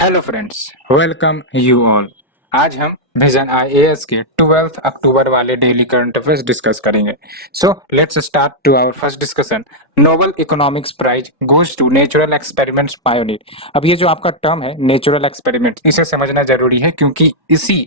Hello friends, welcome you all. आज हम vision IAS के 12 अक्टूबर वाले डेली करंट अफेयर्स डिस्कस करेंगे। So let's start to our first discussion. Nobel economics prize goes to natural experiments pioneer. अब ये जो आपका टर्म है नेचुरल एक्सपेरिमेंट, इसे समझना जरूरी है क्योंकि इसी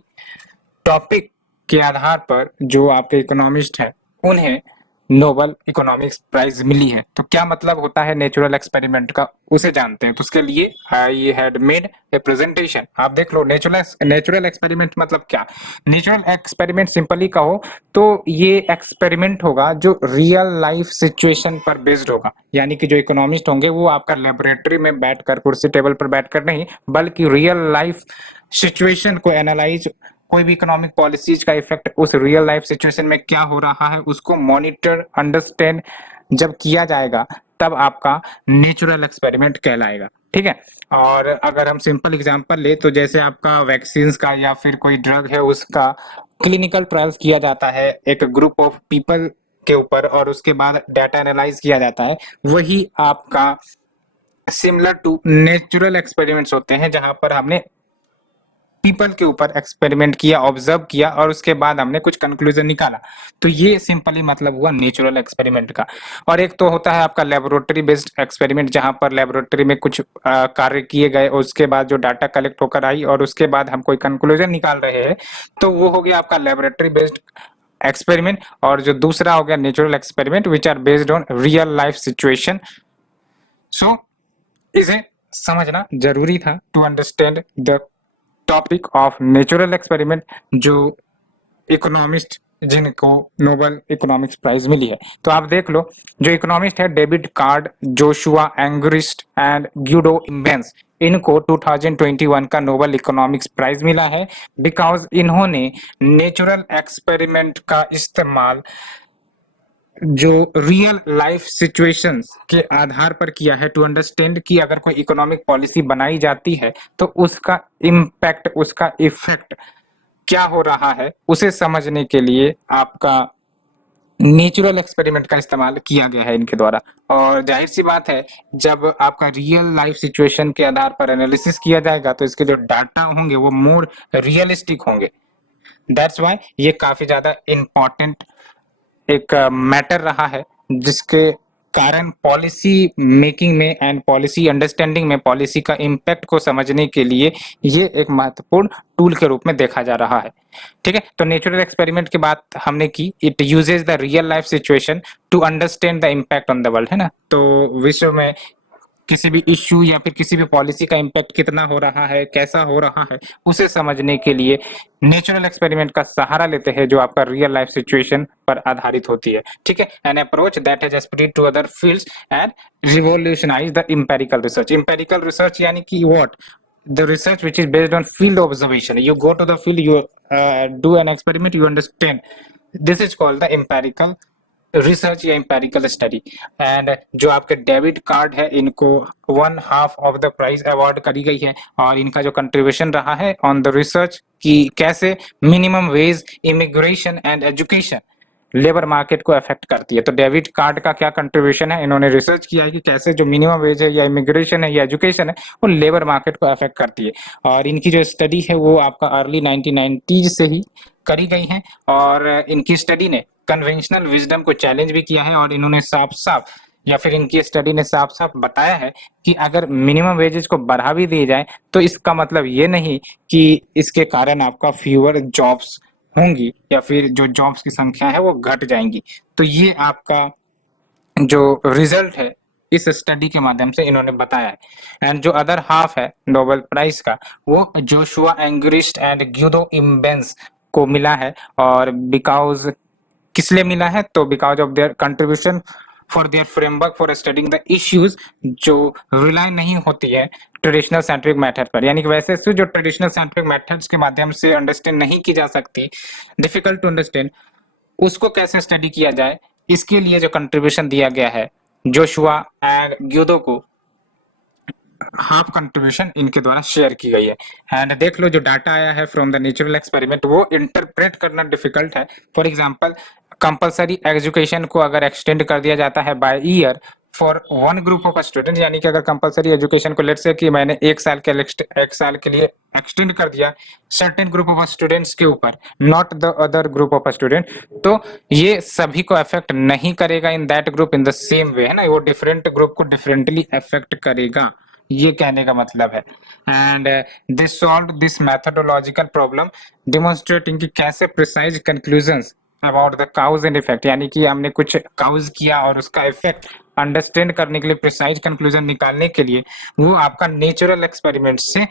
टॉपिक के आधार पर जो आपके इकोनॉमिस्ट हैं उन्हें नोबेल इकोनॉमिक्स प्राइज मिली है। तो क्या मतलब होता है नेचुरल एक्सपेरिमेंट का, उसे जानते हैं। तो उसके लिए I had made a presentation. आप देख लो नेचुरल एक्सपेरिमेंट मतलब क्या। नेचुरल एक्सपेरिमेंट सिंपली कहो तो ये एक्सपेरिमेंट होगा जो रियल लाइफ सिचुएशन पर बेस्ड होगा, यानी कि जो इकोनॉमिस्ट होंगे वो आपका लेबोरेटरी में बैठकर कुर्सी टेबल पर बैठकर नहीं बल्कि रियल लाइफ सिचुएशन को एनालाइज, कोई भी इकोनॉमिक पॉलिसीज का इफेक्ट उस रियल लाइफ सिचुएशन में क्या हो रहा है उसको मॉनिटर अंडरस्टैंड जब किया जाएगा तब आपका नेचुरल एक्सपेरिमेंट कहलाएगा। ठीक है। और अगर हम सिंपल एग्जांपल ले तो जैसे आपका वैक्सीन का या फिर कोई ड्रग है उसका क्लिनिकल ट्रायल्स किया जाता है एक ग्रुप ऑफ पीपल के ऊपर और उसके बाद डाटा एनालाइज किया जाता है, वही आपका सिमिलर टू नेचुरल एक्सपेरिमेंट्स होते हैं जहां पर हमने पीपल के ऊपर एक्सपेरिमेंट किया, ऑब्जर्व किया और उसके बाद हमने कुछ कंक्लूजन निकाला। तो ये सिंपली मतलब हुआ नेचुरल एक्सपेरिमेंट का। और एक तो होता है आपका लेबोरेटरी बेस्ड एक्सपेरिमेंट जहां पर लेबोरेटरी में कुछ कार्य किए गए और उसके बाद जो डाटा कलेक्ट होकर आई और उसके बाद हम कोई कंक्लूजन निकाल रहे हैं, तो वो हो गया आपका लेबोरेटरी बेस्ड एक्सपेरिमेंट। और जो दूसरा हो गया natural experiment which are based on real life situation. So इसे समझना जरूरी था to understand the topic of natural experiment जो इकोनॉमिस्ट जिनको नोबेल इकोनॉमिक्स प्राइज मिली है। तो आप देख लो जो इकोनॉमिस्ट है David Card, Joshua Angrist and Guido Imbens, इनको 2021 का नोबेल इकोनॉमिक्स प्राइज मिला है बिकॉज इन्होंने नेचुरल एक्सपेरिमेंट का इस्तेमाल जो रियल लाइफ सिचुएशंस के आधार पर किया है टू अंडरस्टैंड कि अगर कोई इकोनॉमिक पॉलिसी बनाई जाती है तो उसका इम्पैक्ट, उसका इफेक्ट क्या हो रहा है उसे समझने के लिए आपका नेचुरल एक्सपेरिमेंट का इस्तेमाल किया गया है इनके द्वारा। और जाहिर सी बात है जब आपका रियल लाइफ सिचुएशन के आधार पर एनालिसिस किया जाएगा तो इसके जो डाटा होंगे वो मोर रियलिस्टिक होंगे। दैट्स वाई ये काफी ज्यादा इम्पोर्टेंट एक मैटर रहा है जिसके कारण पॉलिसी मेकिंग में एंड पॉलिसी अंडरस्टैंडिंग में पॉलिसी का इम्पैक्ट को समझने के लिए ये एक महत्वपूर्ण टूल के रूप में देखा जा रहा है। ठीक है। तो नेचुरल एक्सपेरिमेंट की बात हमने की, it uses the real life situation to understand the impact on the world, है ना। तो विश्व में किसी भी इश्यू या फिर किसी भी पॉलिसी का इम्पैक्ट कितना हो रहा है, कैसा हो रहा है, उसे समझने के लिए नेचुरल एक्सपेरिमेंट का सहारा लेते हैं जो आपका रियल लाइफ सिचुएशन पर आधारित होती है। ठीक है। An approach that has spread to other fields and revolutionise the empirical research. Empirical research यानी कि what, the research which is based on field observation. You go to the field, you do an experiment, you understand. This is called the empirical research या empirical study. And जो आपके debit card है इनको 1/2 of the prize award करी गई है और इनका जो कंट्रीब्यूशन रहा है ऑन द रिसर्च कि कैसे minimum wage, immigration and education labour market को अफेक्ट करती है। तो डेबिट कार्ड का क्या कंट्रीब्यूशन है, इन्होंने रिसर्च किया है कि कैसे जो मिनिमम वेज है या इमिग्रेशन है या एजुकेशन है वो लेबर मार्केट को अफेक्ट करती है। और इनकी जो स्टडी है वो आपका अर्ली 1990s से ही करी गई है और इनकी स्टडी ने कन्वेंशनल विजडम को चैलेंज भी किया है और इन्होंने साफ साफ या फिर इनकी स्टडी ने साफ साफ बताया है कि अगर मिनिमम वेजेस को बढ़ा भी दिए जाए तो इसका मतलब ये नहीं कि इसके कारण आपका फ्यूअर जॉब्स होंगी या फिर जो जॉब्स की संख्या है वो घट जाएंगी। तो ये आपका जो रिजल्ट है इस स्टडी के माध्यम से इन्होंने बताया है। एंड जो अदर हाफ है नोबेल प्राइज का वो Joshua Angrist and Guido immense को मिला है। और बिकॉज किस लिए मिला है, तो because of their contribution for their framework for studying the issues जो रिलाई नहीं होती है ट्रेडिशनल साइंटिफिक मेथड पर, यानी कि वैसे जो ट्रेडिशनल साइंटिफिक मेथड्स के माध्यम से अंडरस्टैंड नहीं की जा सकती, डिफिकल्ट टू अंडरस्टैंड, उसको कैसे स्टडी किया जाए, इसके लिए जो कंट्रीब्यूशन दिया गया है जोशुआ एंड ग्यूडो को हाफ कंट्रीब्यूशन इनके द्वारा शेयर की गई है। एंड देख लो जो डाटा आया है फ्रॉम द नेचुरल एक्सपेरिमेंट वो इंटरप्रेट करना डिफिकल्ट है। फॉर एग्जांपल कंपलसरी एजुकेशन को अगर एक्सटेंड कर दिया जाता है by year for one group of student, यानी कि अगर कंपलसरी एजुकेशन को लेट से कि मैंने एक साल के लिए एक्सटेंड कर दिया सर्टेन ग्रुप ऑफ स्टूडेंट्स के ऊपर, not the other group of student, तो ये सभी को अफेक्ट नहीं करेगा in that group in the same way, है ना, वो डिफरेंट ग्रुप को डिफरेंटली अफेक्ट करेगा, ये कहने का मतलब है। And they solve this methodological problem demonstrating कि कैसे precise conclusions about the cows and effect, यानी कि हमने कुछ काउज किया और उसका इफेक्ट अंडरस्टैंड करने के लिए, प्रिसाइज कंक्लूजन निकालने के लिए वो आपका नेचुरल एक्सपेरिमेंट से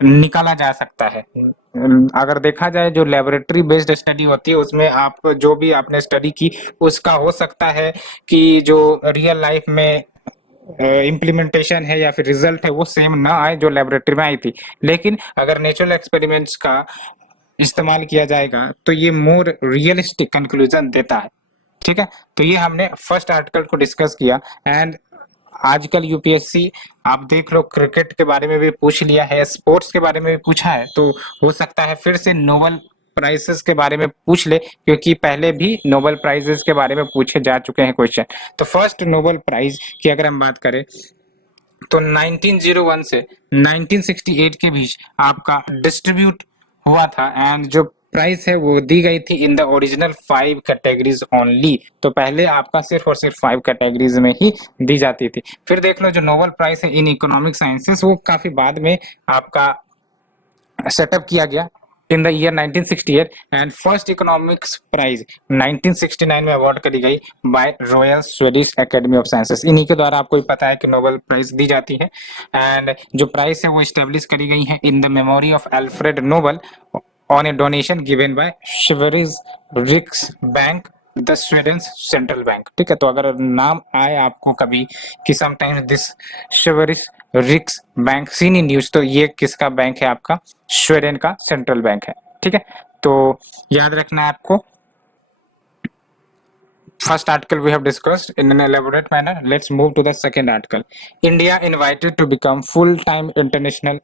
निकाला जा सकता है। अगर देखा जाए जो लेबोरेटरी बेस्ड स्टडी होती है उसमें आप जो भी आपने स्टडी की उसका हो सकता है कि जो रियल लाइफ में इम्प्लीमेंटेशन है या फिर रिजल्ट है वो सेम ना आए जो लेबोरेटरी में आई थी, लेकिन अगर नेचुरल एक्सपेरिमेंट्स का इस्तेमाल किया जाएगा तो ये मोर रियलिस्टिक कंक्लूजन देता है। ठीक है, तो ये हमने फर्स्ट आर्टिकल को डिस्कस किया। एंड आजकल यूपीएससी आप देख लो क्रिकेट के बारे में भी पूछ लिया है, स्पोर्ट्स के बारे में भी पूछा है, तो हो सकता है फिर से नोबेल प्राइजेस के बारे में पूछ ले, क्योंकि पहले भी नोबेल प्राइजेस के बारे में पूछे जा चुके हैं क्वेश्चन। तो फर्स्ट नोबेल प्राइज की अगर हम बात करें तो 1901 से 1968 के बीच आपका डिस्ट्रीब्यूट हुआ था, एंड जो प्राइस है वो दी गई थी in the original 5 categories only. तो पहले आपका सिर्फ और सिर्फ 5 कैटेगरीज में ही दी जाती थी। फिर देख लो जो नोबेल प्राइज है इन इकोनॉमिक साइंसेस वो काफी बाद में आपका सेटअप किया गया in the year 1968, and first economics prize 1969 में अवार्ड करी गई by Royal Swedish Academy of Sciences. इन्हीं के द्वारा आपको भी पता है कि नोबेल प्राइज दी जाती है। एंड जो प्राइज है वो स्टेब्लिश करी गई है in the memory of Alfred Nobel on a donation given by Sveriges Riksbank the Sweden central bank. ठीक है, तो अगर नाम आए आपको कभी कि समटाइम्स दिस शेवरिज रिक्स बैंक सीन इन न्यूज, तो ये किसका बैंक है? आपका स्वीडन का सेंट्रल बैंक है। ठीक है, तो याद रखना है आपको। First article we have discussed in an elaborate manner. Let's move to the second article. India invited to become full-time international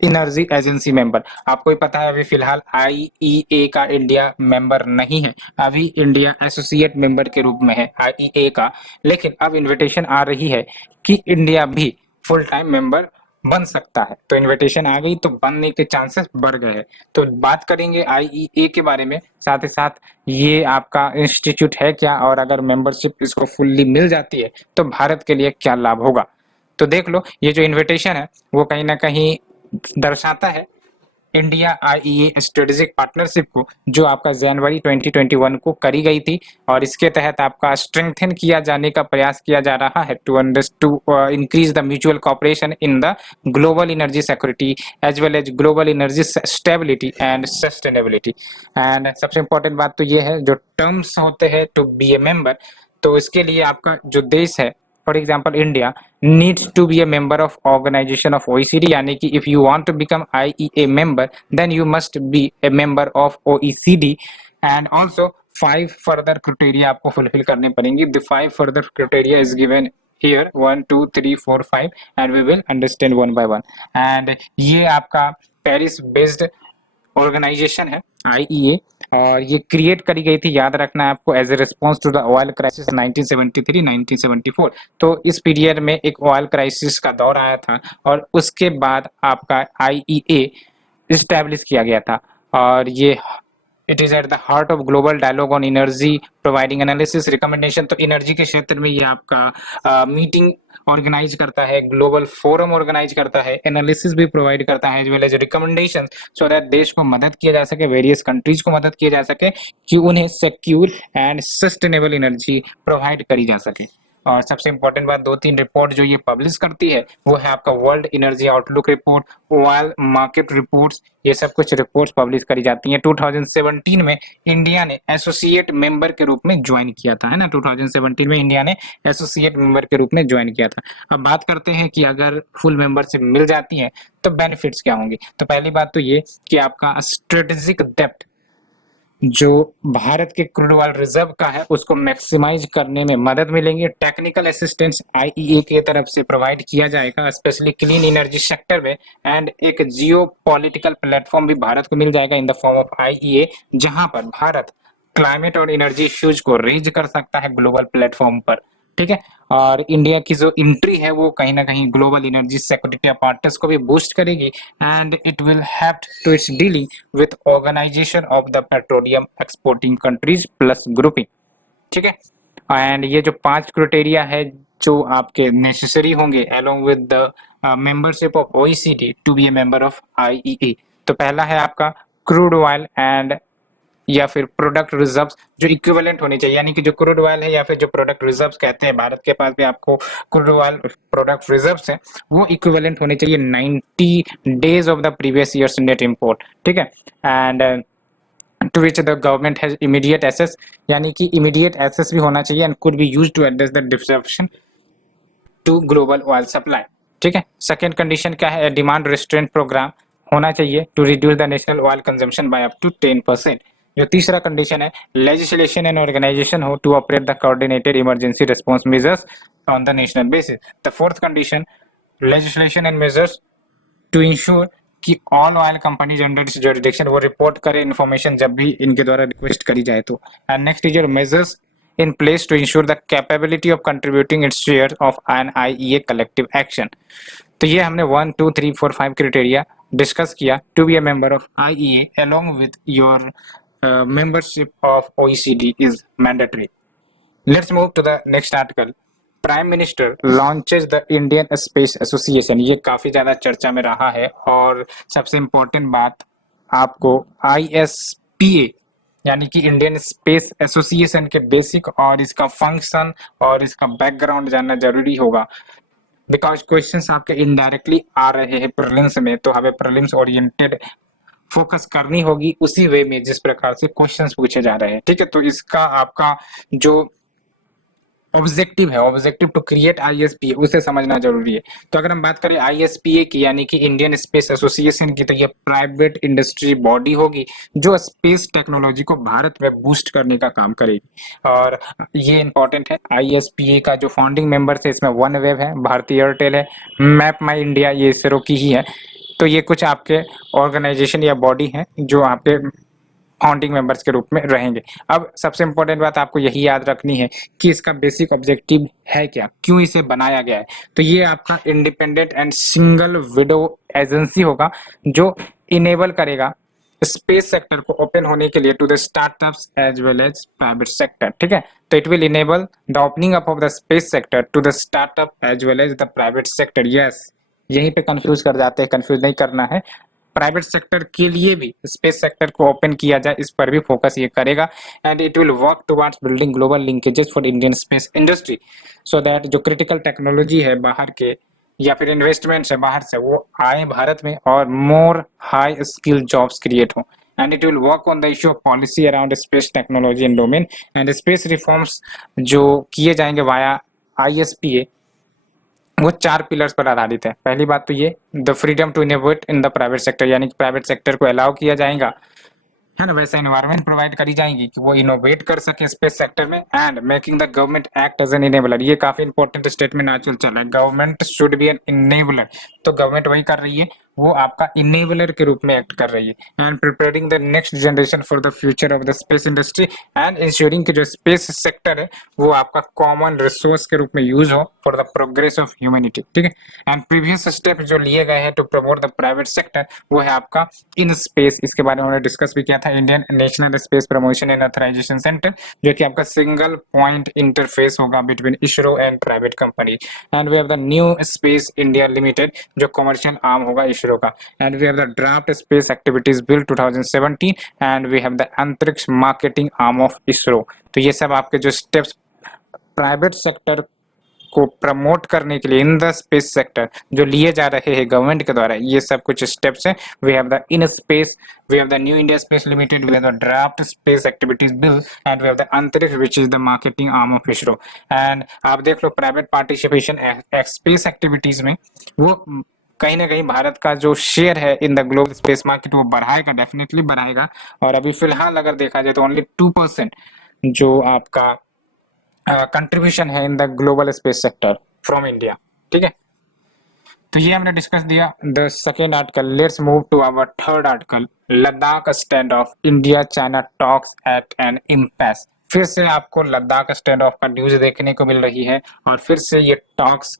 energy agency member. आपको ही पता है अभी फिलहाल आईईए का इंडिया मेंबर नहीं है, अभी इंडिया एसोसिएट मेंबर के रूप में है आईईए का, लेकिन अब इनविटेशन आ रही है कि इंडिया भी फुल टाइम मेंबर बन सकता है। तो इनविटेशन आ गई तो बनने के चांसेस बढ़ गए हैं। तो बात करेंगे आईईए के बारे में, साथ ही साथ ये आपका इंस्टीट्यूट है क्या, और अगर मेंबरशिप इसको फुल्ली मिल जाती है तो भारत के लिए क्या लाभ होगा। तो देख लो ये जो इन्विटेशन है वो कहीं ना कहीं दर्शाता है इंडिया आईईए स्ट्रेटेजिक पार्टनरशिप को, जो आपका जनवरी 2021 को करी गई थी, और इसके तहत आपका स्ट्रेंथन किया जाने का प्रयास किया जा रहा है to increase the mutual cooperation in the global energy security as well as global energy stability and sustainability. And सबसे इंपॉर्टेंट बात तो ये है जो टर्म्स होते हैं टू बी ए मेंबर, तो इसके लिए आपका जो देश है, for example India needs to be a member of organization of OECD, यानी कि if you want to become IEA member then you must be a member of OECD, and also 5 further criteria आपको fulfill करने पड़ेंगे। The 5 further criteria is given here 1 2 3 4 5 and we will understand one by one। and ये आपका Paris based organisation है IEA, और ये create करी गई थी, याद रखना है आपको, as a response to the oil crisis 1973-1974। तो इस पीरियड में एक ऑयल क्राइसिस का दौर आया था और उसके बाद आपका आईईए इस्टेब्लिश किया गया था, और ये it is at the heart of global dialogue on energy providing analysis recommendation. तो एनर्जी के क्षेत्र में ये आपका मीटिंग ऑर्गेनाइज करता है, ग्लोबल फोरम ऑर्गेनाइज करता है, एनालिसिस भी प्रोवाइड करता है, as well as recommendation, so that देश को मदद किया जा सके, वेरियस कंट्रीज को मदद किया जा सके कि उन्हें secure and sustainable energy provide करी जा सके। और सबसे इंपॉर्टेंट बात, 2-3 रिपोर्ट जो ये पब्लिश करती है वो है आपका world energy outlook report, oil market reports, ये सब कुछ रिपोर्ट्स पब्लिश करी जाती हैं। 2017 में इंडिया ने एसोसिएट मेंबर के रूप में ज्वाइन किया था, है ना, 2017 में इंडिया ने एसोसिएट मेंबर के रूप में ज्वाइन किया था। अब बात करते हैं कि अगर फुल मेंबरशिप मिल जाती है तो बेनिफिट्स क्या होंगे। तो पहली बात तो ये कि आपका स्ट्रेटेजिक डेप्थ जो भारत के क्रूड ऑयल रिजर्व का है उसको मैक्सिमाइज करने में मदद मिलेंगे। टेक्निकल असिस्टेंस आईईए की तरफ से प्रोवाइड किया जाएगा स्पेशली क्लीन एनर्जी सेक्टर में, एंड एक जियो पॉलिटिकल प्लेटफॉर्म भी भारत को मिल जाएगा in the form of IEA, जहां पर भारत क्लाइमेट और एनर्जी इश्यूज को रेज कर सकता है ग्लोबल प्लेटफॉर्म पर। ठीक है। और इंडिया की जो एंट्री है वो कहीं ना कहीं ग्लोबल एनर्जी सिक्योरिटी अपार्टस को भी बूस्ट करेगी and it will help to its dealing with Organization of the Petroleum Exporting Countries plus grouping, ठीक है। एंड ये जो 5 क्राइटेरिया है जो आपके नेसेसरी होंगे along with the membership of OECD to be a member of IEA. तो पहला है आपका क्रूड ऑयल एंड या फिर प्रोडक्ट रिजर्व्स जो इक्विवेलेंट होनी चाहिए, यानी कि जो क्रूड ऑयल है या फिर जो प्रोडक्ट रिजर्व्स कहते हैं, भारत के पास भी आपको क्रूड ऑयल प्रोडक्ट रिजर्व्स है, वो इक्विवेलेंट होनी चाहिए 90 days of the previous years net import, ठीक है। And to which the government has immediate access, यानी कि इमीडिएट एक्सेस भी होना चाहिए and could be used to address the disruption to global oil supply, ठीक है। सेकेंड कंडीशन क्या है, डिमांड रेस्टोरेंट प्रोग्राम होना चाहिए to reduce the national oil consumption by up to 10%। जो तीसरा कंडीशन है, लेजिस्लेशन एंड ऑर्गेनाइजेशन हो to operate the coordinated emergency response measures on the national basis. The fourth condition, legislation and measures to ensure कि all oil companies under this jurisdiction वो report करें information जब भी इनके द्वारा request करी जाए तो। And next is your measures in place to ensure the capability of contributing its share of an IEA collective action। तो ये हमने 1 2 3 4 5 क्राइटेरिया डिस्कस किया to be a member of IEA along with your membership of OECD is mandatory। Let's move to the next article। Prime minister launches the Indian space association, ये काफी ज्यादा चर्चा में रहा है और सबसे इंपॉर्टेंट बात आपको ISPA यानी कि इंडियन स्पेस एसोसिएशन के बेसिक और इसका फंक्शन और इसका बैकग्राउंड जानना जरूरी होगा, बिकॉज क्वेश्चंस आपके इनडायरेक्टली आ रहे हैं प्रीलिम्स में, तो हमें प्रीलिम्स ओरिएंटेड फोकस करनी होगी उसी वे में जिस प्रकार से क्वेश्चंस पूछे जा रहे हैं, ठीक है। तो इसका आपका जो ऑब्जेक्टिव है, ऑब्जेक्टिव टू क्रिएट ISPA, उसे समझना जरूरी है। तो अगर हम बात करें ISPA की यानी कि इंडियन स्पेस एसोसिएशन की, तो ये प्राइवेट इंडस्ट्री बॉडी होगी जो स्पेस टेक्नोलॉजी को भारत में बूस्ट करने का काम करेगी। और ये इंपॉर्टेंट है, ISPA का जो फाउंडिंग मेंबर्स है इसमें OneWeb है, भारतीय एयरटेल है, मैप माई इंडिया ये इसरो की ही है। तो ये कुछ आपके ऑर्गेनाइजेशन या बॉडी हैं जो आपके फाउंडिंग मेंबर्स के रूप में रहेंगे। अब सबसे इंपॉर्टेंट बात आपको यही याद रखनी है कि इसका बेसिक ऑब्जेक्टिव है क्या, क्यों इसे बनाया गया है। तो ये आपका independent and single window agency होगा जो इनेबल करेगा स्पेस सेक्टर को ओपन होने के लिए to the startups as well as private sector, ठीक है। तो it will enable the opening up of the space sector to the startup as well as the private sector. Yes, यहीं पे confuse कर जाते हैं, कंफ्यूज नहीं करना है। प्राइवेट सेक्टर के लिए भी स्पेस सेक्टर को ओपन किया जाए, इस पर भी फोकस ये करेगा and it will work towards building global linkages for Indian space industry so that जो क्रिटिकल टेक्नोलॉजी है बाहर के या फिर इन्वेस्टमेंट्स है बाहर से वो आए भारत में और more high skill jobs create हो। And it will work on the issue of policy around space technology and domain and space reforms जो किए जाएंगे वाया ISPA वो 4 पिलर्स पर आधारित है। पहली बात तो ये the freedom to innovate in the private sector, यानी कि प्राइवेट सेक्टर को अलाउ किया जाएगा, है ना, वैसा एनवायरनमेंट प्रोवाइड करी जाएगी कि वो इनोवेट कर सके स्पेस सेक्टर में and making the government act as an enabler. ये काफी इंपॉर्टेंट स्टेटमेंट आजकल चल रहा है, government should be an enabler. तो गवर्नमेंट वही कर रही है, वो आपका इनेबलर के रूप में एक्ट कर रही है and preparing the next generation for the future of the space industry and ensuring कि जो स्पेस सेक्टर है वो आपका कॉमन रिसोर्स के रूप में यूज हो for the progress of humanity, ठीक है। एंड प्रीवियस स्टेप जो लिए गए हैं to promote the private sector वो है आपका इन स्पेस, इसके बारे में उन्होंने डिस्कस भी किया था, Indian national space promotion and authorisation centre, जो कि आपका सिंगल पॉइंट इंटरफेस होगा between ISRO and private company. And we have the new space India limited जो कमर्शियल आर्म होगा इसरो का। And we have the draft space activities bill 2017 and we have the Antariksh marketing arm of ISRO. तो ये सब आपके जो steps private sector को promote करने के लिए इन द स्पेस सेक्टर जो लिए जा रहे हैं गवर्नमेंट के द्वारा, ये सब कुछ स्टेप्स हैं। We have the in space, we have the New India Space Limited, we have the draft space activities bill and we have the Antariksh which is the marketing arm of ISRO. And आप देख लो private participation space activities में वो कहीं ना कहीं भारत का जो शेयर है in the global space market वो बढ़ाएगा, डेफिनेटली बढ़ाएगा। और अभी फिलहाल अगर देखा जाए तो ओनली 2% जो आपका कंट्रीब्यूशन है in the global space sector from India, ठीक है। तो ये हमने डिस्कस दिया the second article. Let's move to our third article, Ladakh standoff India China talks at an impasse, फिर से आपको लद्दाख स्टैंड ऑफ का न्यूज देखने को मिल रही है और फिर से ये टॉक्स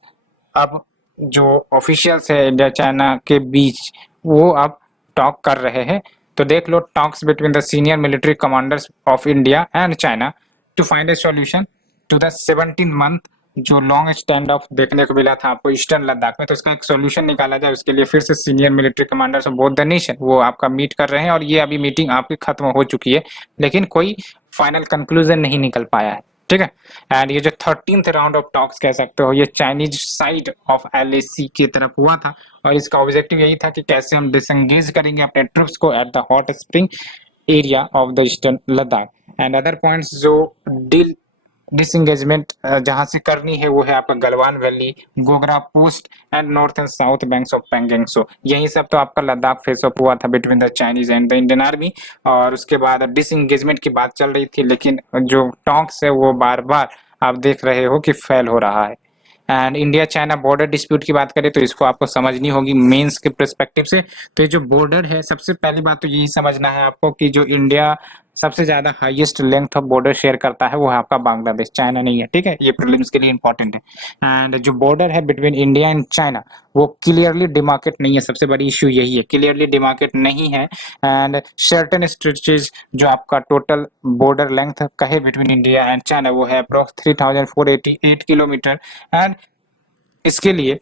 अब जो ऑफिशियल्स है इंडिया चाइना के बीच वो अब टॉक कर रहे हैं। तो देख लो, talks between the senior military commanders of India and China to find a solution to the 17 month जो लॉन्ग स्टैंड ऑफ देखने को मिला था आपको ईस्टर्न लद्दाख में, तो इसका एक सॉल्यूशन निकाला जाए। उसके लिए फिर से senior military commanders of both the nation वो आपका मीट कर रहे हैं और ये अभी मीटिंग आपकी खत्म हो चुकी है, लेकिन कोई फाइनल कंक्लूजन नहीं निकल पाया है। ठीक है, एंड ये जो 13th राउंड ऑफ टॉक्स कह सकते हो, ये चाइनीज साइड ऑफ LAC की तरफ हुआ था और इसका ऑब्जेक्टिव यही था कि कैसे हम डिसंगेज करेंगे अपने ट्रूप्स को at the Hot Spring area of the eastern Ladakh. And other points जो डील डिसंगेजमेंट जहां से करनी है वो है आपका Galwan valley, Gogra post and north and south banks of Pangong Tso. यही सब तो आपका लद्दाख फेस ऑफ हुआ था between the Chinese and the Indian army और उसके बाद डिसंगेजमेंट की बात चल रही थी, लेकिन जो टॉक्स है वो बार बार आप देख रहे हो कि फेल हो रहा है। And India China border dispute की बात करें तो इसको आपको समझनी होगी मेंस के पर्सपेक्टिव से। तो ये जो बॉर्डर है, सबसे पहली बात तो यही समझना है आपको कि जो इंडिया सबसे ज्यादा highest length of border share करता है वो है आपका बांग्लादेश, चाइना नहीं है। ठीक है, ये प्रीलिम्स के लिए इंपॉर्टेंट है। एंड जो बॉर्डर है बिटवीन इंडिया एंड चाइना वो क्लियरली डिमार्केट नहीं है, सबसे बड़ी इश्यू यही है, क्लियरली डिमार्केट नहीं है। एंड सर्टेन स्ट्रेचेज जो आपका टोटल बॉर्डर लेंथ का है बिटवीन इंडिया एंड चाइना वो है अप्रोक्स 3488 किलोमीटर। एंड इसके लिए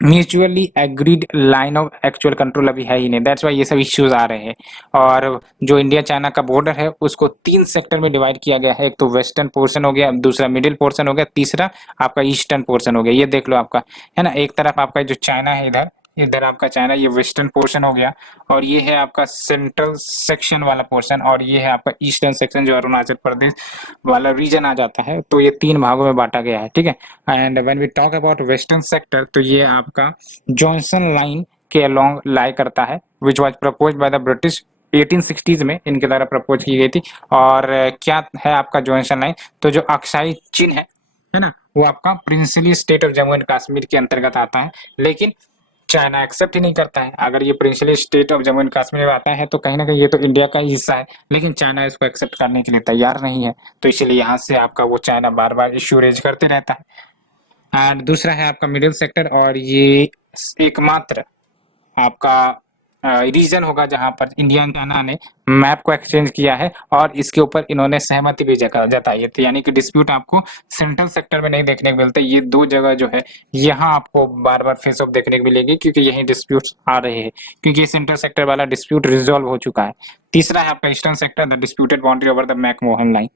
mutually agreed line of actual control अभी है ही नहीं, दैट्स वाई ये सब इश्यूज आ रहे हैं। और जो इंडिया चाइना का बॉर्डर है उसको 3 सेक्टर में डिवाइड किया गया है, एक तो वेस्टर्न पोर्शन हो गया, दूसरा मिडिल पोर्शन हो गया, तीसरा आपका ईस्टर्न पोर्शन हो गया। ये देख लो आपका है ना, एक तरफ आपका जो चाइना है इधर इधर आपका चाइना, ये वेस्टर्न पोर्शन हो गया और ये है आपका सेंट्रल सेक्शन वाला पोर्शन और ये है आपका ईस्टर्न सेक्शन जो अरुणाचल प्रदेश वाला रीजन आ जाता है। तो ये 3 भागों में बांटा गया है। ठीक है, and when we talk about western sector तो ये आपका जॉनसन लाइन के अलोंग लाई करता है which was proposed by the British 1860s में इनके द्वारा प्रपोज की गई थी। और क्या है आपका जॉनसन लाइन, तो जो अक्साई चिन्ह है ना, वो आपका principally state of Jammu and Kashmir के अंतर्गत आता है, लेकिन चाइना एक्सेप्ट ही नहीं करता है। अगर ये principally state of Jammu and Kashmir में आता है तो कहीं ना कहीं ये तो इंडिया का ही हिस्सा है, लेकिन चाइना इसको एक्सेप्ट करने के लिए तैयार नहीं है। तो इसलिए यहाँ से आपका वो चाइना बार बार इश्यू रेज करते रहता है। एंड दूसरा है आपका मिडिल सेक्टर और ये एकमात्र आपका रीजन होगा जहां पर इंडिया एंड चाइना ने मैप को एक्सचेंज किया है और इसके ऊपर इन्होंने सहमति भी जताई है। यानी कि डिस्प्यूट आपको सेंट्रल सेक्टर में नहीं देखने को मिलते, ये 2 जगह जो है यहाँ आपको बार बार फेस ऑफ देखने को मिलेगी क्योंकि यही डिस्प्यूट आ रहे हैं, क्योंकि सेंट्रल सेक्टर वाला डिस्प्यूट रिजोल्व हो चुका है। तीसरा है आपका eastern sector, the disputed boundary over the McMahon line.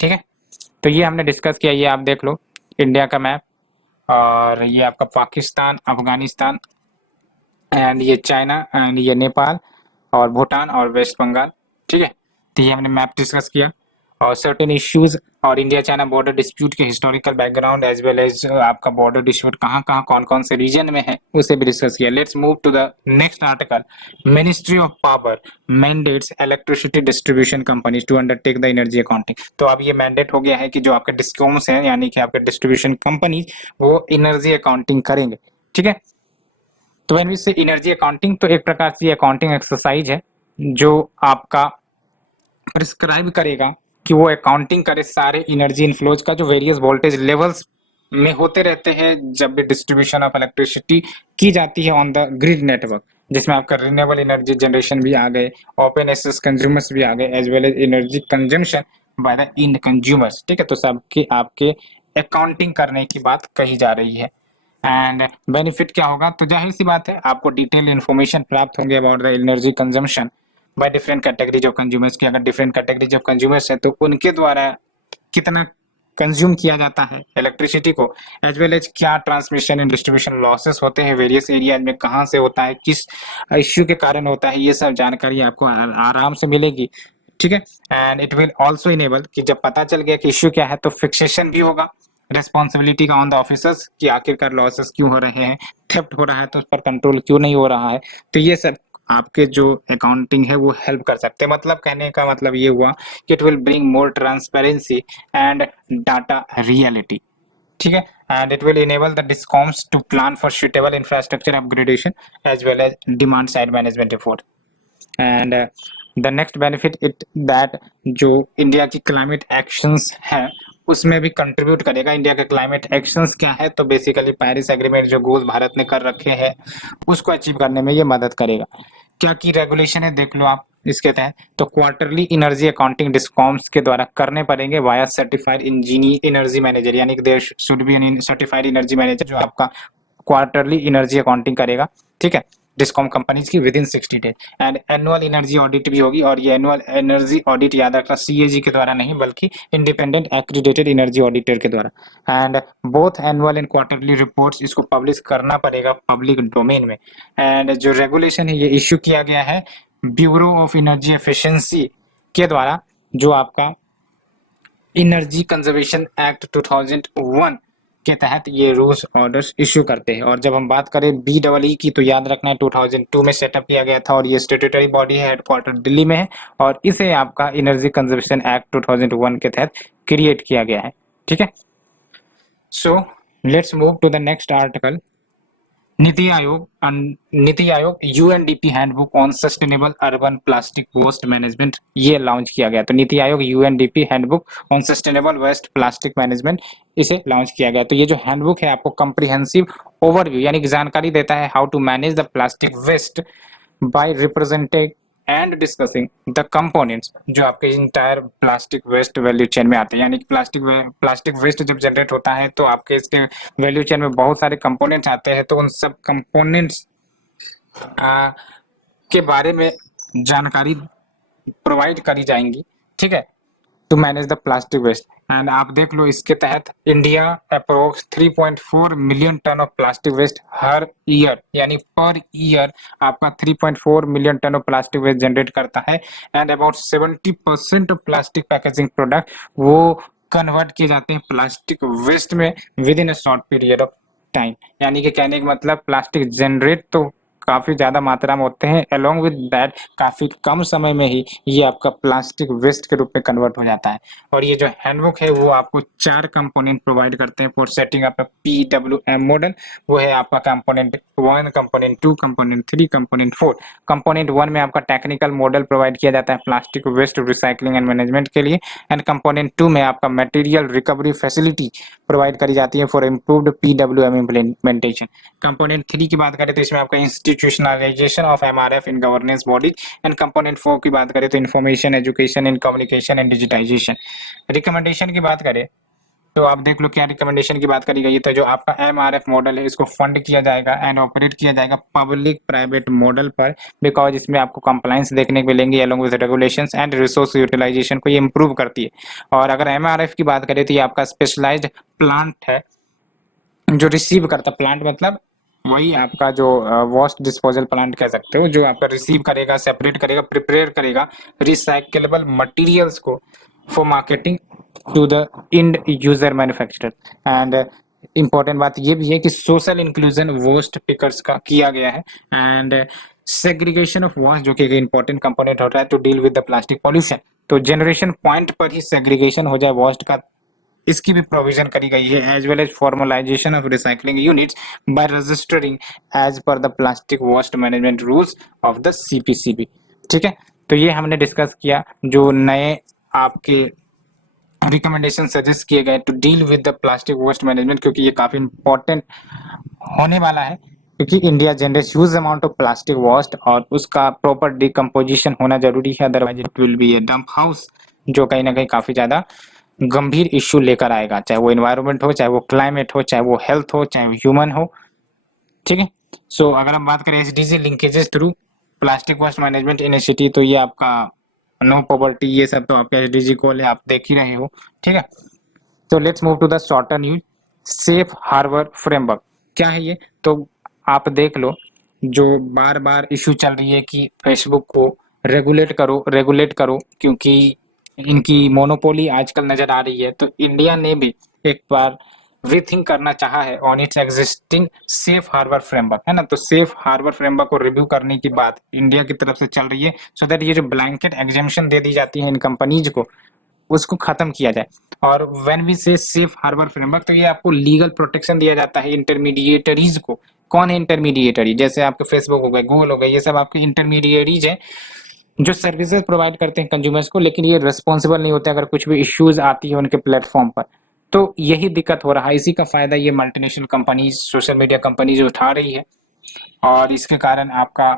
ठीक है, तो ये हमने डिस्कस किया, ये आप देख लो इंडिया का मैप और ये आपका पाकिस्तान, अफगानिस्तान एंड ये चाइना एंड ये नेपाल और भूटान और वेस्ट बंगाल। ठीक है, तो ये हमने मैप डिस्कस किया और सर्टेन इश्यूज और इंडिया चाइना बॉर्डर डिस्प्यूट के historical background as well as आपका बॉर्डर डिस्प्यूट कहाँ कहाँ कौन कौन से रीजन में है उसे भी डिस्कस किया। Let's move to the next article. Ministry of power mandates electricity distribution companies to undertake the energy accounting. तो अब ये मैंडेट हो गया है कि जो आपके डिस्कॉम्स हैं यानी कि आपके डिस्ट्रीब्यूशन कंपनीज वो एनर्जी अकाउंटिंग करेंगे। ठीक है, तो व्हेन वी से एनर्जी अकाउंटिंग तो एक प्रकार से अकाउंटिंग एक्सरसाइज है जो आपका प्रिस्क्राइब करेगा कि वो अकाउंटिंग करे सारे एनर्जी इनफ्लोज का जो वेरियस वोल्टेज लेवल्स में होते रहते हैं जब भी डिस्ट्रीब्यूशन ऑफ इलेक्ट्रिसिटी की जाती है ऑन द ग्रिड नेटवर्क, जिसमें आपका रिन्यूएबल एनर्जी जनरेशन भी आ गए, ओपन एक्सेस कंज्यूमर्स भी आ गए as well as energy consumption by the end consumers. ठीक है, तो सबके आपके अकाउंटिंग करने की बात कही जा रही है। एंड बेनिफिट क्या होगा, तो जाहिर सी बात है आपको डिटेल इन्फॉर्मेशन प्राप्त होंगे about the energy consumption by different categories of consumers की। अगर डिफरेंट कैटेगरीज ऑफ कंज्यूमर्स है तो उनके द्वारा कितना कंज्यूम किया जाता है इलेक्ट्रिसिटी को, एज वेल एज क्या ट्रांसमिशन एंड डिस्ट्रीब्यूशन लॉसेस होते हैं वेरियस एरियाज में, कहाँ से होता है, किस इश्यू के कारण होता है, ये सब जानकारी आपको आराम से मिलेगी। ठीक है, and it will also enable कि जब पता चल गया कि इश्यू क्या है तो फिक्सेशन भी होगा रेस्पॉन्सिबिलिटी का ऑन द ऑफिसर्स कि आखिरकार लॉसेस क्यों हो रहे हैं, थेफ्ट हो रहा है तो उस पर कंट्रोल क्यों नहीं हो रहा है। तो ये सब आपके जो अकाउंटिंग है वो हेल्प कर सकते हैं। मतलब कहने का मतलब ये हुआ कि it will bring more transparency and data reality. ठीक है, and it will enable the discoms to plan for suitable infrastructure upgradation as well as demand side management effort. And the next benefit it that जो India की climate actions है उसमें भी contribute करेगा। India के climate actions क्या है, तो बेसिकली पेरिस एग्रीमेंट जो गोल भारत ने कर रखे हैं उसको अचीव करने में ये मदद करेगा। क्या की रेगुलेशन है देख लो आप इसके तहत, तो क्वार्टरली एनर्जी अकाउंटिंग डिस्कॉम्स के द्वारा करने पड़ेंगे via certified engineer energy manager, यानी कि there should be an certified energy manager जो आपका क्वार्टरली एनर्जी अकाउंटिंग करेगा, ठीक है, डिस्कॉम कंपनीज की within 60 days. And annual energy audit भी होगी, और ये एनुअल एनर्जी ऑडिट याद रखना सीएजी के द्वारा नहीं बल्कि इंडिपेंडेंट एक्रीडेटेड एनर्जी ऑडिटर के द्वारा। And both annual and quarterly reports इसको पब्लिश करना पड़ेगा पब्लिक डोमेन में। एंड जो रेगुलेशन है ये इश्यू किया गया है ब्यूरो ऑफ एनर्जी एफिशिएंसी के द्वारा, जो आपका एनर्जी कंजर्वेशन एक्ट 2001 के तहत ये रूल्स ऑर्डर्स इश्यू करते हैं। और जब हम बात करें BEE की तो याद रखना है 2002 में सेटअप किया गया था, और ये स्टेट्यूटरी बॉडी है, हेडक्वार्टर दिल्ली में है, और इसे आपका एनर्जी कंजर्वेशन एक्ट 2001 के तहत क्रिएट किया गया है, ठीक है। So let's move to the next article. NITI Aayog UNDP handbook on sustainable urban plastic waste management ये लॉन्च किया गया। तो NITI Aayog UNDP handbook on sustainable waste plastic management इसे लॉन्च किया गया। तो ये जो हैंडबुक है आपको कंप्रिहेंसिव ओवरव्यू यानी कि जानकारी देता है how to manage the plastic waste by representing and discussing the components जो आपके entire plastic waste value chain में आते हैं। यानी कि प्लास्टिक वेस्ट जब जनरेट होता है तो आपके इसके वैल्यू चेन में बहुत सारे कंपोनेंट्स आते हैं, तो उन सब कंपोनेंट्स के बारे में जानकारी प्रोवाइड करी जाएंगी, ठीक है, to manage the plastic waste. And आप देख लो इसके तहत India approx 3.4 million ton of plastic waste हर ईयर, यानी पर ईयर आपका 3.4 million ton of plastic waste generate करता है। And about 70% of plastic packaging product वो कन्वर्ट किए जाते हैं प्लास्टिक वेस्ट में within a short period of time. यानी कि कहने का मतलब प्लास्टिक जनरेट तो काफी ज्यादा मात्रा में होते हैं, अलोंग विद दैट काफी कम समय में ही ये आपका प्लास्टिक वेस्ट के रूप में कन्वर्ट हो जाता है। और ये जो हैंडबुक है वो आपको 4 कंपोनेंट प्रोवाइड करते हैं for setting up PWM model. वो है आपका component 1, component 2, component 3, component 4। Component 1 में आपका टेक्निकल मॉडल प्रोवाइड किया जाता है plastic waste recycling and management के लिए। एंड कंपोनेंट 2 में आपका मटेरियल रिकवरी फैसिलिटी प्रोवाइड करी जाती है for improved PWM implementation. Component 3 की बात करें तो इसमें आपका institutionalisation of MRF in governance body. And component 4 की बात करें तो information education in communication and digitisation. Recommendation की बात करें तो आप देख लो क्या रिकमेंडेशन की बात करी गई है। तो जो आपका MRF मॉडल है इसको फंड किया जाएगा एंड ऑपरेट किया जाएगा पब्लिक प्राइवेट मॉडल पर, बिकॉज इसमें आपको कंप्लायंस देखने को मिलेंगे along with regulations and resource utilisation को ये इंप्रूव करती है। और अगर MRF की बात करें तो ये आपका स्पेशलाइज्ड प्लांट है जो रिसीव करता, प्लांट मतलब वही आपका जो वेस्ट डिस्पोजल प्लांट कह सकते हो, जो आपका रिसीव करेगा, सेपरेट करेगा, प्रिपेयर करेगा रिसाइकेलेबल मटेरियल्स को for marketing to the end user manufacturer. And important बात ये भी है कि सोशल इंक्लूजन वेस्ट पिकर्स का किया गया है। एंड सेग्रीगेशन ऑफ वेस्ट जो कि एक इंपॉर्टेंट कंपोनेंट होता है to deal with the plastic pollution, तो जनरेशन पॉइंट पर ही सेग्रीगेशन हो जाए वेस्ट का, इसकी भी प्रोविजन करी गई है। As well as formalisation of recycling units by registering as per the plastic waste management rules of the CPCB, ठीक है। तो ये हमने डिस्कस किया जो नए आपके रिकमेंडेशन सजेस्ट किए गए to deal with the plastic waste management, क्योंकि ये काफी इंपॉर्टेंट होने वाला है, क्योंकि India generates huge amount of plastic waste और उसका प्रॉपर डिकम्पोजिशन होना जरूरी है, otherwise it will be a dump house जो कहीं ना कहीं काफी ज्यादा गंभीर इश्यू लेकर आएगा, चाहे वो एनवायरनमेंट हो, चाहे वो क्लाइमेट हो, चाहे वो हेल्थ हो, चाहे वो ह्यूमन हो, ठीक है। सो अगर हम बात करें SDG linkages through plastic waste management initiative, तो ये आपका नो पॉवर्टी ये सब तो आपका SDG गोल है, आप देख ही रहे हो, ठीक है। तो let's move to the shorter news. Safe harbour framework क्या है ये, तो आप देख लो जो बार बार इश्यू चल रही है कि फेसबुक को रेगुलेट करो क्योंकि इनकी मोनोपोली आजकल नजर आ रही है। तो इंडिया ने भी एक बार रीथिंक करना चाहा है on its existing safe harbour framework, है ना। तो सेफ हार्बर फ्रेमवर्क को रिव्यू करने की बात इंडिया की तरफ से चल रही है, सो दैट ये जो ब्लैंकेट एग्जेम्पशन दे दी जाती है इन कंपनीज को उसको खत्म किया जाए। और व्हेन वी से सेफ हार्बर फ्रेमवर्क, तो ये आपको लीगल प्रोटेक्शन दिया जाता है इंटरमीडिएटरीज को। कौन है इंटरमीडिएटरी? जैसे आपके फेसबुक हो गए, गूगल हो गए, ये सब आपके इंटरमीडिएटरीज हैं जो सर्विसेज प्रोवाइड करते हैं कंज्यूमर्स को, लेकिन ये रिस्पॉन्सिबल नहीं होते अगर कुछ भी इश्यूज आती है उनके प्लेटफॉर्म पर। तो यही दिक्कत हो रहा है, इसी का फायदा ये multinational companies, social media companies उठा रही है, और इसके कारण आपका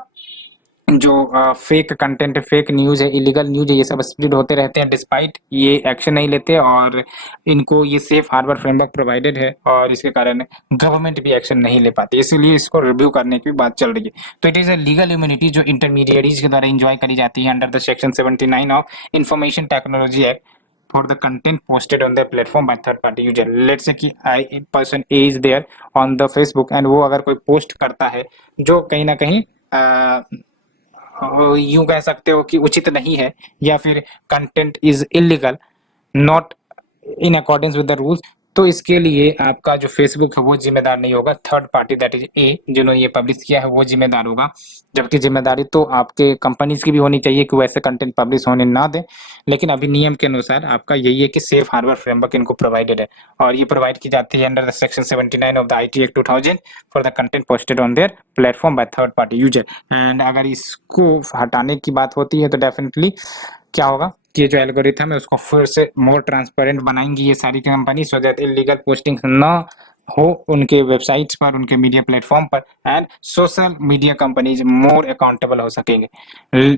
जो फेक कंटेंट, फेक न्यूज़ है, इलीगल न्यूज़ है, ये सब स्प्रेड होते रहते हैं डिस्पाइट ये एक्शन नहीं लेते, और इनको ये सेफ हार्बर फ्रेमवर्क प्रोवाइडेड है और इसके कारण गवर्नमेंट भी एक्शन नहीं ले पाती, इसीलिए इसको रिव्यू करने की बात चल रही है। तो it is a legal immunity जो इंटरमीडिएरीज के द्वारा एंजॉय करी जाती है under the section 79 of information technology act for the content posted on their platform by third party user. Let's say कि person A is there on the Facebook and वो अगर कोई पोस्ट करता है जो कहीं ना कहीं यूं कह सकते हो कि उचित नहीं है, या फिर content is illegal, not in accordance with the rules, तो इसके लिए आपका जो फेसबुक है वो जिम्मेदार नहीं होगा, third party that is a जिन्होंने ये पब्लिश किया है वो जिम्मेदार होगा। जबकि जिम्मेदारी तो आपके कंपनीज की भी होनी चाहिए कि वैसे कंटेंट पब्लिश होने ना दें, लेकिन अभी नियम के अनुसार आपका यही है कि सेफ हार्बर फ्रेमवर्क इनको प्रोवाइडेड है, और ये प्रोवाइड की जाती है under the section 79 of the IT act 2000 for the content posted on their platform by third party user. And अगर इसको हटाने की बात होती है तो डेफिनेटली क्या होगा कि ये जो एल्गोरिथम है उसको फिर से मोर ट्रांसपेरेंट बनाएंगी ये सारी company, so that illegal posting ना हो उनके वेबसाइट्स पर, उनके मीडिया प्लेटफॉर्म पर, and social media companies more accountable हो सकेंगे।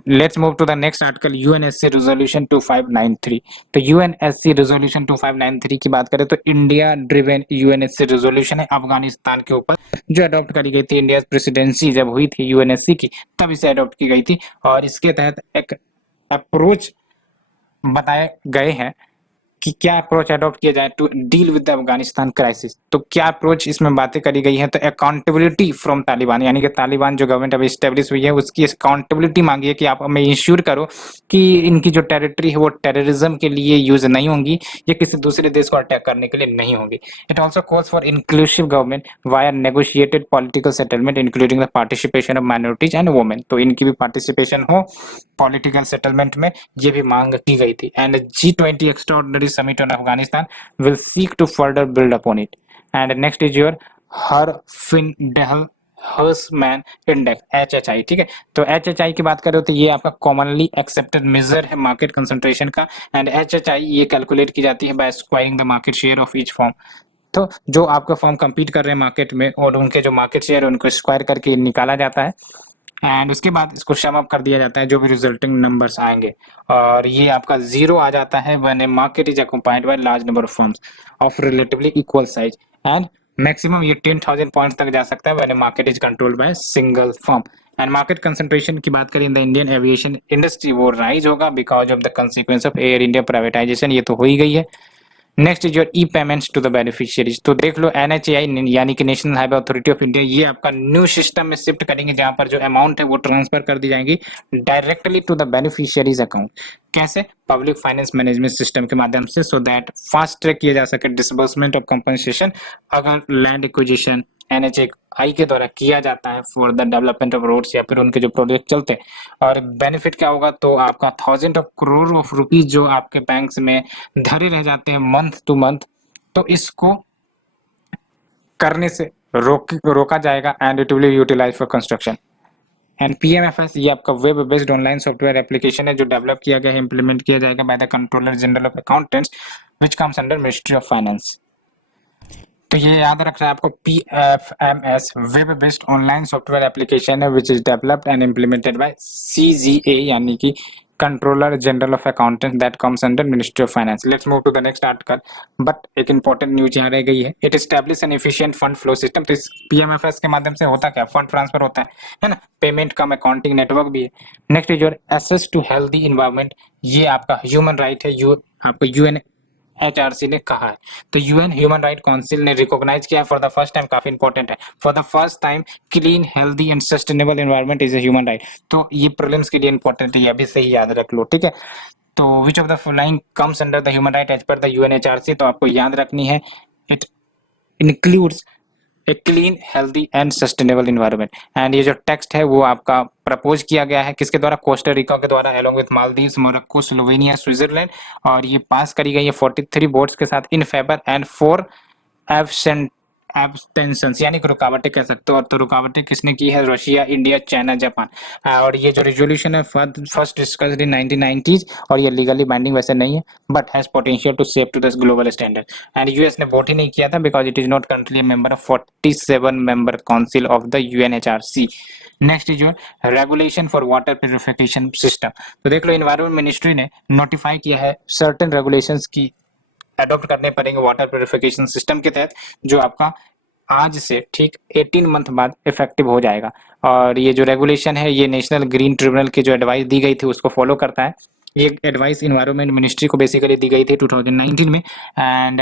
Let's move to the next article, UNSC resolution 2593। तो यूएनएससी रेजोल्यूशन 2593 की बात करें तो इंडिया ड्रिवन यूएनएससी रेजोल्यूशन है अफगानिस्तान के ऊपर, जो अडॉप्ट करी गई थी इंडिया प्रेसिडेंसी जब हुई थी यूएनएससी की, तब इसे अडॉप्ट की गई थी, और इसके तहत एक अप्रोच बताए गए हैं कि क्या अप्रोच अडॉप्ट किया जाए to deal with the Afghanistan crisis. तो क्या अप्रोच इसमें बातें करी गई है, तो अकाउंटेबिलिटी फ्रॉम तालिबान, यानी कि तालिबान जो गवर्नमेंट अभी स्टेब्लिश हुई है उसकी अकाउंटेबिलिटी मांगी है कि आप हमें इंश्योर करो कि इनकी जो टेरिटरी है वो टेररिज्म के लिए यूज नहीं होंगी या किसी दूसरे देश को अटैक करने के लिए नहीं होंगी। It also calls for inclusive government via negotiated political settlement including the participation of minorities and women. तो इनकी भी पार्टिसिपेशन हो पॉलिटिकल सेटलमेंट में, ये भी मांग की गई थी। And G20 extraordinary summit on Afghanistan will seek to further build upon it. And next is your Herfindahl Hirschman index HHI, ठीक है। तो HHI की बात करें तो ये आपका कॉमनली एक्सेप्टेड मेजर है मार्केट कंसंट्रेशन का, एंड HHI ये कैलकुलेट की जाती है by squaring the market share of each firm. तो जो आपका फर्म compete कर रहे हैं मार्केट में और उनके जो मार्केट शेयर है उनको स्क्वायर करके निकाला जाता है, एंड उसके बाद इसको सम अप कर दिया जाता है जो भी रिजल्टिंग नंबर्स आएंगे, और ये आपका जीरो आ जाता है when a market is occupied by large number of firms of relatively equal size, and maximum ये 10,000 पॉइंट्स तक जा सकता है when a market is controlled by single firm. And market concentration की बात करें in the Indian aviation industry वो rise होगा because of the consequence of Air India privatisation, ये तो हो ही गई है। Next is your e payments to the beneficiaries. तो देख लो NHAI यानी कि national highway authority of India, ये आपका न्यू सिस्टम में शिफ्ट करेंगे जहां पर जो अमाउंट है वो ट्रांसफर कर दी जाएंगी directly to the beneficiaries account. कैसे? पब्लिक फाइनेंस मैनेजमेंट सिस्टम के माध्यम से, सो दैट फास्ट ट्रैक किया जा सके डिसबर्समेंट ऑफ कंपनसेशन अगर लैंड एक्विजिशन NHAI के द्वारा किया जाता है for the development of roads या फिर उनके जो प्रोजेक्ट चलते हैं। और बेनिफिट क्या होगा, तो आपका 1000 ऑफ करोड़ ऑफ रुपीज जो आपके बैंक्स में धरे रह जाते हैं मंथ टू मंथ, तो इसको करने से रोका जाएगा, and it will utilise for construction. And PMFS ये आपका web based online software application है जो डेवलप किया गया है, इंप्लीमेंट किया जाएगा by the controller general of accountants which comes under ministry of finance. तो ये याद रखना है आपको, PFMS web based online software application है which is developed and implemented by CGA यानी कि controller general of accountant that comes under ministry of finance. Let's move to the next article, but एक इंपॉर्टेंट न्यूज यहाँ रह गई है, it establish an efficient fund flow system. तो इस PMFS के माध्यम से होता क्या, फंड ट्रांसफर होता है ना, पेमेंट कम अकाउंटिंग नेटवर्क भी है। Next is your access to healthy environment, ये आपका ह्यूमन राइट है, आपको UNHRC ने कहा है। तो UN ह्यूमन राइट काउंसिल ने रिकॉग्नाइज किया फॉर द फर्स्ट टाइम, काफी इंपॉर्टेंट है, for the first time clean healthy and sustainable environment is a human right. तो ये प्रीलिम्स के लिए इंपॉर्टेंट है, अभी से ही याद रख लो, ठीक है। तो which of the following comes under the human right as per the UNHRC, तो आपको याद रखनी है, it includes a clean healthy and sustainable environment. And ये जो टेक्स्ट है वो आपका प्रपोज किया गया है किसके द्वारा, कोस्टा रिका के द्वारा, along with Maldives, Morocco, Slovenia, Switzerland, और ये पास करी गई है 43 वोट्स के साथ इन फेवर एंड 4 एब्सटेंशन यानी कि रुकावटें कह सकते हो, और तो रुकावटें किसने की है? Russia, India, China, Japan. और ये जो रेजोल्यूशन है फर्स्ट डिस्कस्ड इन 1990s, और ये लीगली बाइंडिंग वैसे नहीं है, but has potential to serve to the global standard. And US ने वोट ही नहीं किया था because it is not currently a member of 47 member council of the UNHRC. Next is your regulation for water purification system. तो देख लो, environment ministry ने notify किया है सर्टेन रेगुलेशंस की अडॉप्ट करने पड़ेंगे वाटर प्यूरिफिकेशन सिस्टम के तहत, जो आपका आज से ठीक 18 मंथ बाद इफेक्टिव हो जाएगा। और ये जो रेगुलेशन है ये नेशनल ग्रीन ट्रिब्यूनल की जो एडवाइस दी गई थी उसको फॉलो करता है। ये एडवाइस इन्वायरमेंट मिनिस्ट्री को बेसिकली दी गई थी 2019 में। एंड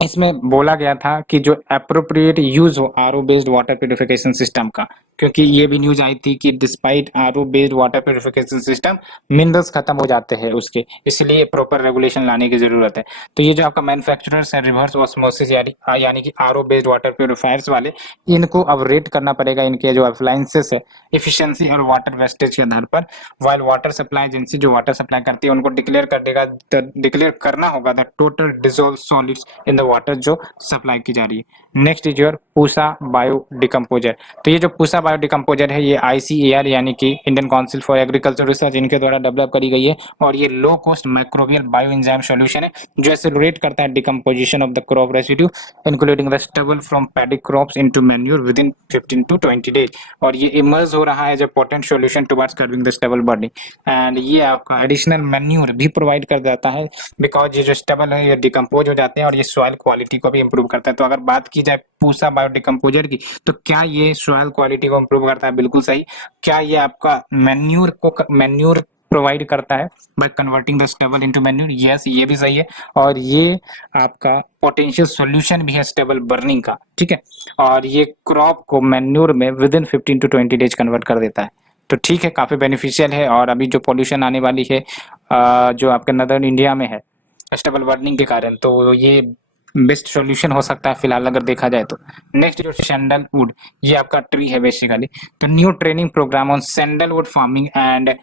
इसमें बोला गया था कि जो अप्रोप्रिएट यूज हो RO based water purification system का, क्योंकि ये भी न्यूज आई थी कि despite RO based water purification system minerals खत्म हो जाते हैं उसके, इसलिए प्रॉपर रेगुलेशन लाने की जरूरत है। तो ये जो आपका मैन्युफैक्चरर्स है रिवर्स ऑस्मोसिस यानी कि आरओ बेस्ड वाटर प्यूरिफायर्स वाले, इनको अब रेट करना पड़ेगा इनके जो अप्लायंसेस है एफिशिएंसी और वाटर वेस्टेज के आधार पर। वाइल वाटर सप्लाई एजेंसी जो वाटर सप्लाई करती है उनको डिक्लेयर करना होगा the total dissolve solids in the water जो सप्लाई की जा रही है। Next is your Pusa bio decomposer. तो ये जो पूसा बायो डिकम्पोजर है ये आईसीएआर यानी कि Indian council for agriculture research इनके द्वारा डेवलप करी गई है, और ये low cost microbial bio enzyme solution है जो एक्सेलरेट करता है decomposition of the crop residue including the stubble from paddy crops into manure with in 15 to 20 days. और ये इमर्ज हो रहा है जो potent solution towards curving the stable burning. And ये आपका एडिशनल मैन्योर भी प्रोवाइड कर देता है बिकॉज ये जो स्टेबल है ये डिकम्पोज हो जाते हैं और ये सॉइल क्वालिटी को भी इंप्रूव करता है। तो अगर बात की जाए पूसा बायो डिकम्पोजर की, तो क्या ये सॉइल क्वालिटी को इंप्रूव करता है? बिल्कुल सही। क्या ये आपका मैन्योर प्रोवाइड करता है by converting the stable into manure? Yes, ये भी सही है। और ये आपका पोटेंशियल सॉल्यूशन भी है स्टेबल बर्निंग का, ठीक है। और ये क्रॉप को मैन्योर में with in 15 to 20 days convert कर देता है। तो ठीक है, काफी बेनिफिशियल है। और अभी जो पॉल्यूशन आने वाली है जो आपके नदर्न इंडिया में है स्टेबल बर्निंग के कारण, तो ये बेस्ट सॉल्यूशन हो सकता है फिलहाल अगर देखा जाए तो। नेक्स्ट जो सैंडलवुड, ये आपका ट्री है बेसिकली। तो new training programme on sandalwood farming and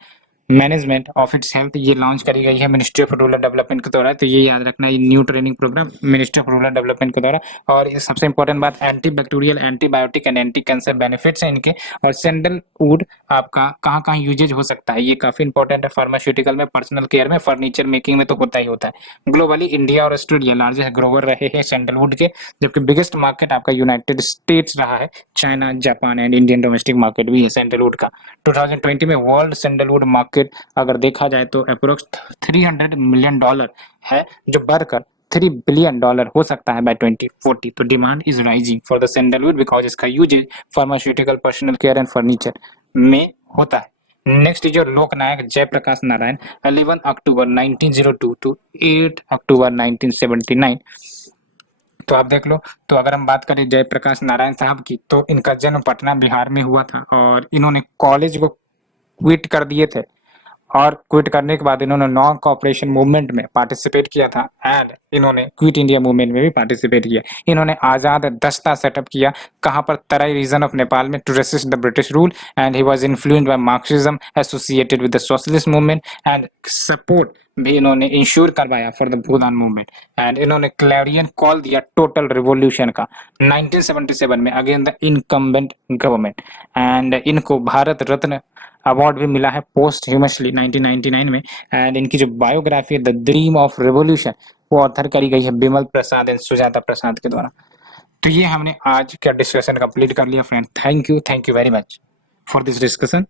management of its health ये लॉन्च करी गई है मिनिस्ट्री ऑफ रूरल डेवलपमेंट के द्वारा। तो ये याद रखना है, new training programme ministry of rural development के द्वारा। और ये सबसे इंपॉर्टेंट बात, anti bacterial, antibiotic and anti cancer benefits हैं इनके। और सैंडलवुड आपका कहाँ कहाँ यूजेज हो सकता है, ये काफी इंपॉर्टेंट है। फार्मास्यूटिकल में, पर्सनल केयर में, फर्नीचर मेकिंग में तो होता ही होता है। ग्लोबली इंडिया और ऑस्ट्रेलिया लार्जेस्ट ग्रोवर रहे हैं सैंडलवुड के, जबकि बिगेस्ट मार्केट आपका यूनाइटेड स्टेट्स रहा है, China, Japan and Indian domestic market भी है सैंडलवुड का। 2020 में वर्ल्ड सैंडलवुड मार्केट अगर देखा जाए तो अप्रोक्स $300 मिलियन है, जो बढ़कर $3 बिलियन हो सकता है बाय 2040। तो demand is rising for the sandalwood because इसका uses pharmaceutical, personal care and furniture में होता है। Next is Loknayak Jayaprakash Narayan, 11 October 1902 to 8 October 1979। तो आप देख लो, तो अगर हम बात करें जयप्रकाश नारायण साहब की, तो इनका जन्म पटना बिहार में हुआ था और इन्होंने कॉलेज को क्विट कर दिए थे। और क्विट करने के बाद इन्होंने नॉन कॉपरेशन मूवमेंट में पार्टिसिपेट किया था एंड इन्होंने क्विट इंडिया मूवमेंट में भी पार्टिसिपेट किया। इन्होंने आजाद दस्ता सेटअप किया, कहां पर, तराई रीजन ऑफ नेपाल में, to resist the British rule. And he was influenced by Marxism associated with the socialist movement and support भी इन्होंने इंश्योर करवाया for the Bhoodan movement. And इन्होंने क्लैरियन कॉल दिया टोटल रिवॉल्यूशन का 1977 में again the incumbent government. And इनको भारत रत्न award भी मिला है पोस्ट ह्यूमसली 1999 में। एंड इनकी जो बायोग्राफी है द ड्रीम ऑफ रेवोल्यूशन, वो ऑथर करी गई है बिमल प्रसाद एंड सुजाता प्रसाद के द्वारा। तो ये हमने आज का डिस्कशन कंप्लीट कर लिया friend. Thank you very much for this discussion.